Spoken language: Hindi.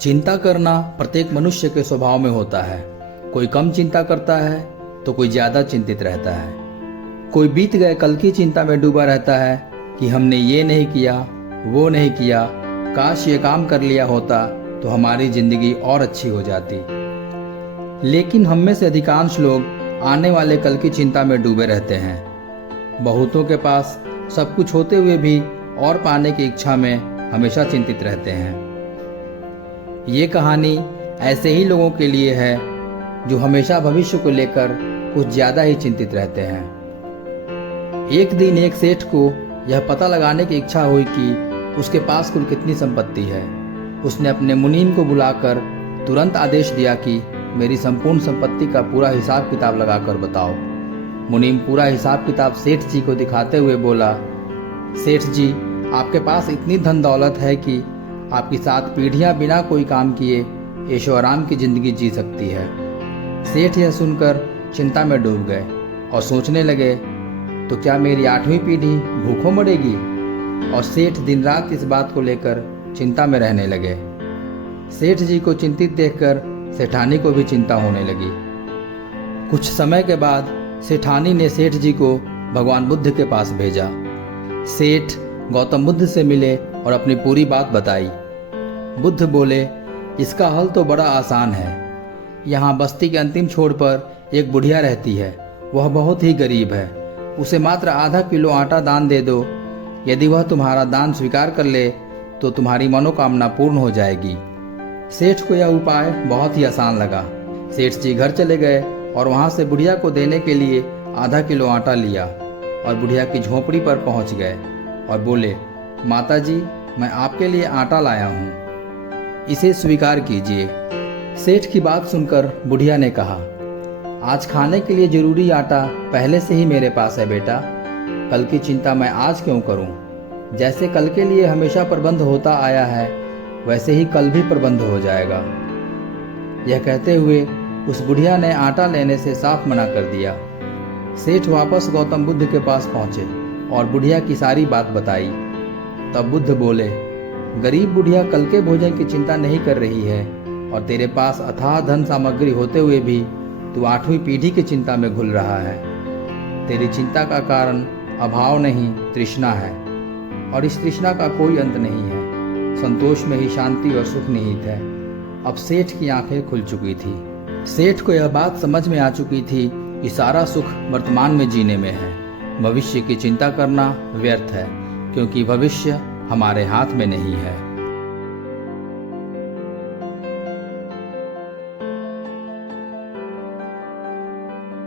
चिंता करना प्रत्येक मनुष्य के स्वभाव में होता है। कोई कम चिंता करता है तो कोई ज्यादा चिंतित रहता है। कोई बीत गए कल की चिंता में डूबा रहता है कि हमने ये नहीं किया, वो नहीं किया, काश ये काम कर लिया होता तो हमारी जिंदगी और अच्छी हो जाती। लेकिन हम में से अधिकांश लोग आने वाले कल की चिंता में डूबे रहते हैं। बहुतों के पास सब कुछ होते हुए भी और पाने की इच्छा में हमेशा चिंतित रहते हैं। ये कहानी ऐसे ही लोगों के लिए है जो हमेशा भविष्य को लेकर कुछ ज्यादा ही चिंतित रहते हैं। एक दिन एक सेठ को यह पता लगाने की इच्छा हुई कि उसके पास कुल कितनी संपत्ति है। उसने अपने मुनीम को बुलाकर तुरंत आदेश दिया कि मेरी संपूर्ण संपत्ति का पूरा हिसाब किताब लगाकर बताओ। मुनीम पूरा हिसाब किताब सेठ जी को दिखाते हुए बोला, सेठ जी, आपके पास इतनी धन दौलत है कि आपकी 7 पीढ़ियां बिना कोई काम किए ऐशो आराम की जिंदगी जी सकती है। सेठ यह सुनकर चिंता में डूब गए और सोचने लगे, तो क्या मेरी 8वीं पीढ़ी भूखों मरेगी? और सेठ दिन रात इस बात को लेकर चिंता में रहने लगे। सेठ जी को चिंतित देखकर सेठानी को भी चिंता होने लगी। कुछ समय के बाद सेठानी ने सेठ जी को भगवान बुद्ध के पास भेजा। सेठ गौतम बुद्ध से मिले और अपनी पूरी बात बताई। बुद्ध बोले, इसका हल तो बड़ा आसान है। यहाँ बस्ती के अंतिम छोर पर एक बुढ़िया रहती है। वह बहुत ही गरीब है। उसे मात्र आधा किलो आटा दान दे दो। यदि वह तुम्हारा दान स्वीकार कर ले तो तुम्हारी मनोकामना पूर्ण हो जाएगी। सेठ को यह उपाय बहुत ही आसान लगा। सेठ जी घर चले गए और वहां से बुढ़िया को देने के लिए आधा किलो आटा लिया और बुढ़िया की झोपड़ी पर पहुंच गए और बोले, माता जी, मैं आपके लिए आटा लाया हूँ, इसे स्वीकार कीजिए। सेठ की बात सुनकर बुढ़िया ने कहा, आज खाने के लिए जरूरी आटा पहले से ही मेरे पास है बेटा। कल की चिंता मैं आज क्यों करूं? जैसे कल के लिए हमेशा प्रबंध होता आया है वैसे ही कल भी प्रबंध हो जाएगा। यह कहते हुए उस बुढ़िया ने आटा लेने से साफ मना कर दिया। सेठ वापस गौतम बुद्ध के पास पहुंचे और बुढ़िया की सारी बात बताई। तब बुद्ध बोले, गरीब बुढ़िया कल के भोजन की चिंता नहीं कर रही है और तेरे पास अथाह धन सामग्री होते हुए भी तू 8वीं पीढ़ी की चिंता में घुल रहा है। तेरी चिंता का कारण अभाव नहीं, तृष्णा है, और इस तृष्णा का कोई अंत नहीं है। संतोष में ही शांति और सुख निहित है। अब सेठ की आंखें खुल चुकी थी। सेठ को यह बात समझ में आ चुकी थी कि सारा सुख वर्तमान में जीने में है। भविष्य की चिंता करना व्यर्थ है, क्योंकि भविष्य हमारे हाथ में नहीं है।